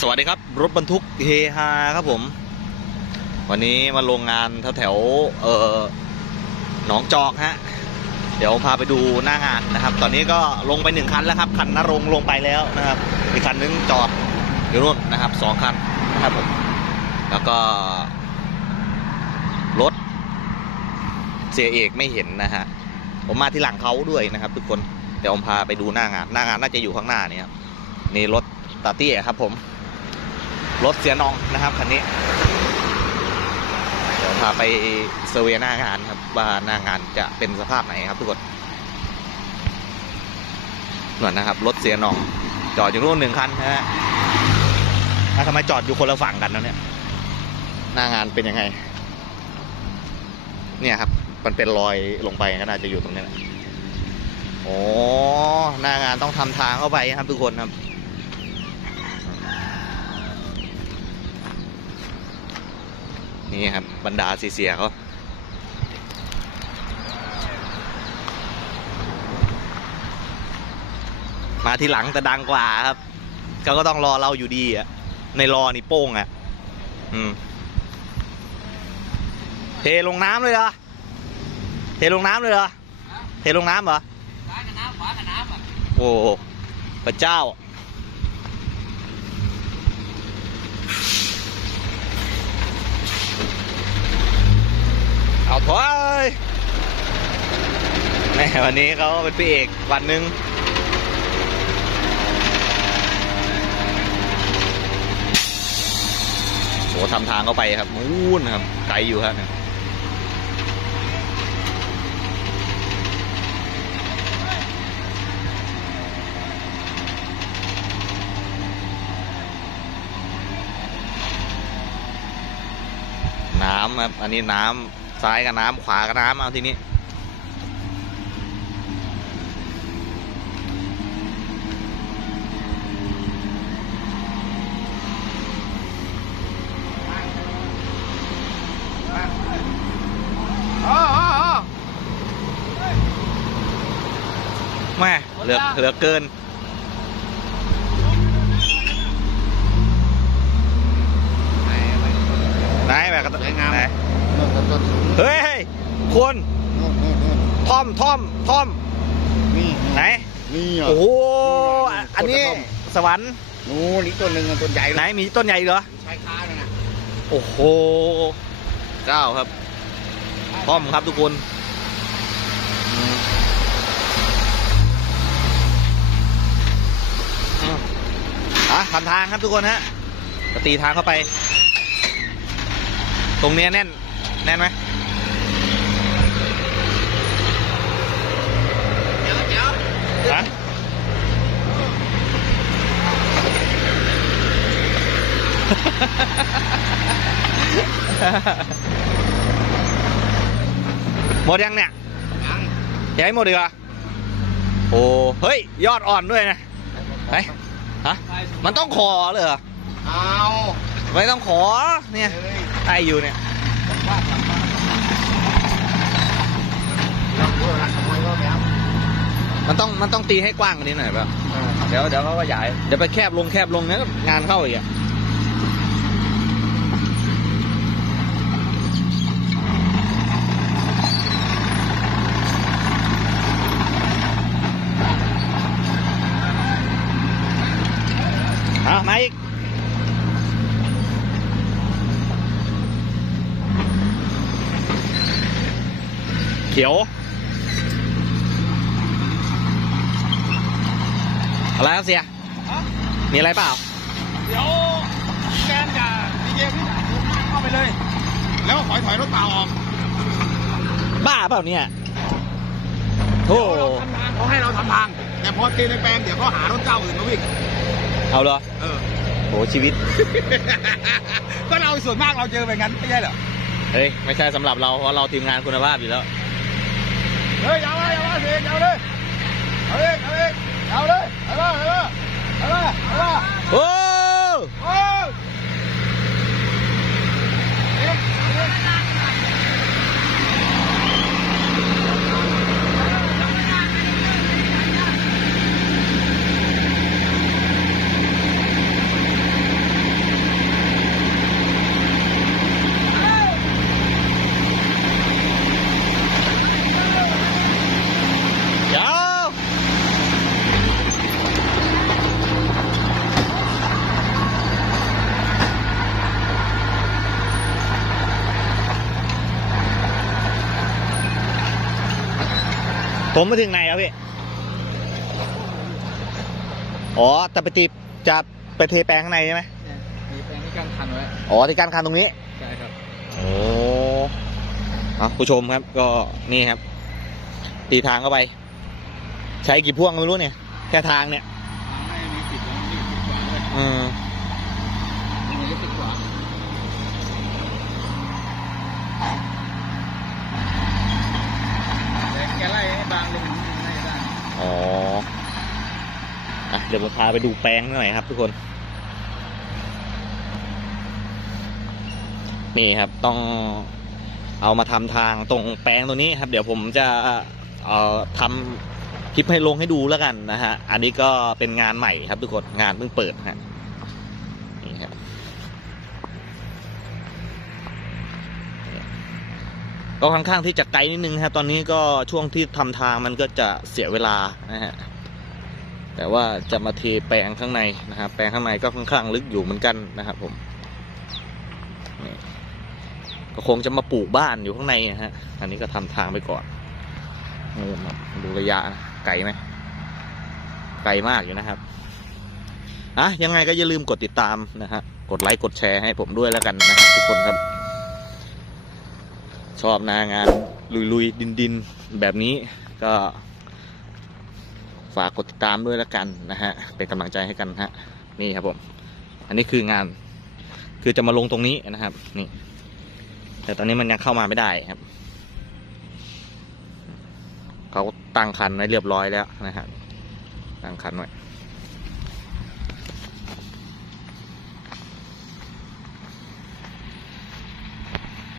สวัสดีครับ รถบรรทุกเฮฮาครับผม วันนี้มาโรงงานแถวแถวเอ่อหนองจอกฮะ เดี๋ยวพาไปดูหน้างานนะครับ ตอนนี้ก็ลงไปหนึ่งคันแล้วครับ คันนรงลงไปแล้วนะครับอีกคันนึงจอดอยู่นู่นนะครับสองคันนะครับผมแล้วก็ รถเสียเอกไม่เห็นนะฮะผมมาที่หลังเขาด้วยนะครับ ทุกคนเดี๋ยวผมพาไปดูหน้างาน หน้างานน่าจะอยู่ข้างหน้านี่ครับนี่รถตาเตี้ยครับผม รถเสียนองนะครับคันนี้ เดี๋ยวพาไปเซอร์เวย์หน้างานครับ ว่าหน้างานจะเป็นสภาพไหนครับทุกคนหน่อยนะครับ รถเสียนอง จอดอยู่นู่นหนึ่งคันนะฮะทำไมจอดอยู่คนละฝั่งกันนะเนี่ย หน้างานเป็นยังไง เนี่ยครับ มันเป็นรอยลงไปก็น่าจะอยู่ตรงนี้แหละโอ้หน้างานต้องทำทางเข้าไปครับทุกคนครับ นี่ครับบรรดาเสียๆเขามาทีหลังแต่ดังกว่าครับเขาก็ต้องรอเราอยู่ดีอะ ในรอนี่โป้งอะ อืม เทลงน้ำเลยเหรอ เทลงน้ำเลยเหรอ เทลงน้ำเหรอซ้ายกับน้ำขวากับน้ำอะโอ้โหพระเจ้า เอาถอยแม่วันนี้เขาเป็นพี่เอกวันหนึ่งโหทำทางเข้าไปครับมูนครับ ไกลอยู่ครับเนี่ยน้ำครับ อันนี้น้ำ ซ้ายกับน้ำขวากับน้ำเอาทีนี้อ๋ออ๋ออ๋อแม่เหลือเหลือเกินแบบกระไหน นู่นต้นต้นสูง เฮ้ยคน นู่นนู่นนู่น ท่อ มท่อมท่อมนี่ไหนนี่อะโอ้โหอะอันนี้สวรรค์นู่นอีกต้นหนึ่งอะต้นใหญ่เลไหนยมีต้นใหญ่อีกเหรอชายคาเนี่ยนะโอ้โหเจ้าครับท่อมครับทุกคนอืมอืมอะทำทางครับทุกคนฮะจะตีทางเข้าไป ตรงเนี้ยแน่น แน่นไหม เดี๋ยวเดี๋ยว ฮะหมดยังเนี่ยยังอยากให้หมดดีกว่าโอ้เฮ้ย ยอดอ่อนด้วยนะไปฮะมันต้องขอเลยเหรอเอาไม่ต้องขอเนี่ยเฮ้ยไออยู่เนี่ย ว่าหลังบ้านเราพูดอะไรขโมยก็แบบ มันต้องมันต้องตีให้กว้างกว่านี้หน่อยป่ะเออเดี๋ยวเดี๋ยวเขาก็ใหญ่เดี๋ยวไปแคบลงแคบลงเนี่ยงานเข้าอีกอะเอามาอีกเขียว อะไรครับเสียมีอะไรเปล่า เดี๋ยวแกนกับดีเจพี่เข้าไปเลย แล้วถอยถอยรถเปล่าออก บ้าเปล่าเนี่ยโธ่เราทำทางเขาให้เราทำทาง แต่พอตีในแปลงเดี๋ยวเขาหารถเจ้าอื่นมาวิ่ง เอาเหรอ เออโหชีวิต ก็เราส่วนมากเราเจอแบบนั้นไม่ใช่เหรอ เฮ้ย ไม่ใช่สำหรับเราเพราะเราทีมงานคุณภาพอยู่แล้ว เฮ้ยยาวเลยยาวเลยเสียยาวเลยเอาเลยเอาเลย เอาเลยเอาเลยเอาเลยเอาเลยเอาเลยโอ้ โอ้ย ผมมาถึงไหนครับพี่ อ๋อแต่ไปตีจะไปเทแปลงข้างในใช่ไหมมีแปลงที่กั้นคันไว้ อ๋อที่การคันตรงนี้ ใช่ครับ โอ้เอาผู้ชมครับก็นี่ครับ ตีทางเข้าไป ใช้กี่พ่วงก็ไม่รู้เนี่ย แค่ทางเนี่ย ไม่มีสิบแล้วมีสิบกว่าเลย อืม มีสิบกว่าแต่แกไล่ให้บางลงไม่ได้ อ๋ออะ เดี๋ยวผมพาไปดูแปลงหน่อยครับ ทุกคน นี่ครับต้องเอามาทำทางตรงแปลงตัวนี้ครับ เดี๋ยวผมจะเอ่อทำคลิปให้ลงให้ดูแล้วกันนะฮะ อันนี้ก็เป็นงานใหม่ครับ ทุกคนงานเพิ่งเปิดฮะนี่ครับก็ค่อนข้างที่จะไกลนิดนึงครับ ตอนนี้ก็ช่วงที่ทำทางมันก็จะเสียเวลานะฮะ แต่ว่าจะมาเทแปลงข้างในนะครับ แปลงข้างในก็ค่อนข้างลึกอยู่เหมือนกันนะครับผมก็คงจะมาปลูกบ้านอยู่ข้างในนะฮะ อันนี้ก็ทำทางไปก่อนนู่นครับดูระยะนะไกลไหมไกลมากอยู่นะครับอะยังไงก็อย่าลืมกดติดตามนะฮะ กดไลค์กดแชร์ให้ผมด้วยแล้วกันนะครับทุกคนครับ ชอบนางานลุยๆดินๆแบบนี้ก็ ฝากกดติดตามด้วยแล้วกันนะฮะเป็นกำลังใจให้กันฮะนี่ครับผมอันนี้คืองาน คือจะมาลงตรงนี้นะครับ นี่ แต่ตอนนี้มันยังเข้ามาไม่ได้ครับเขาตั้งคันไว้เรียบร้อยแล้วนะฮะตั้งคันไว้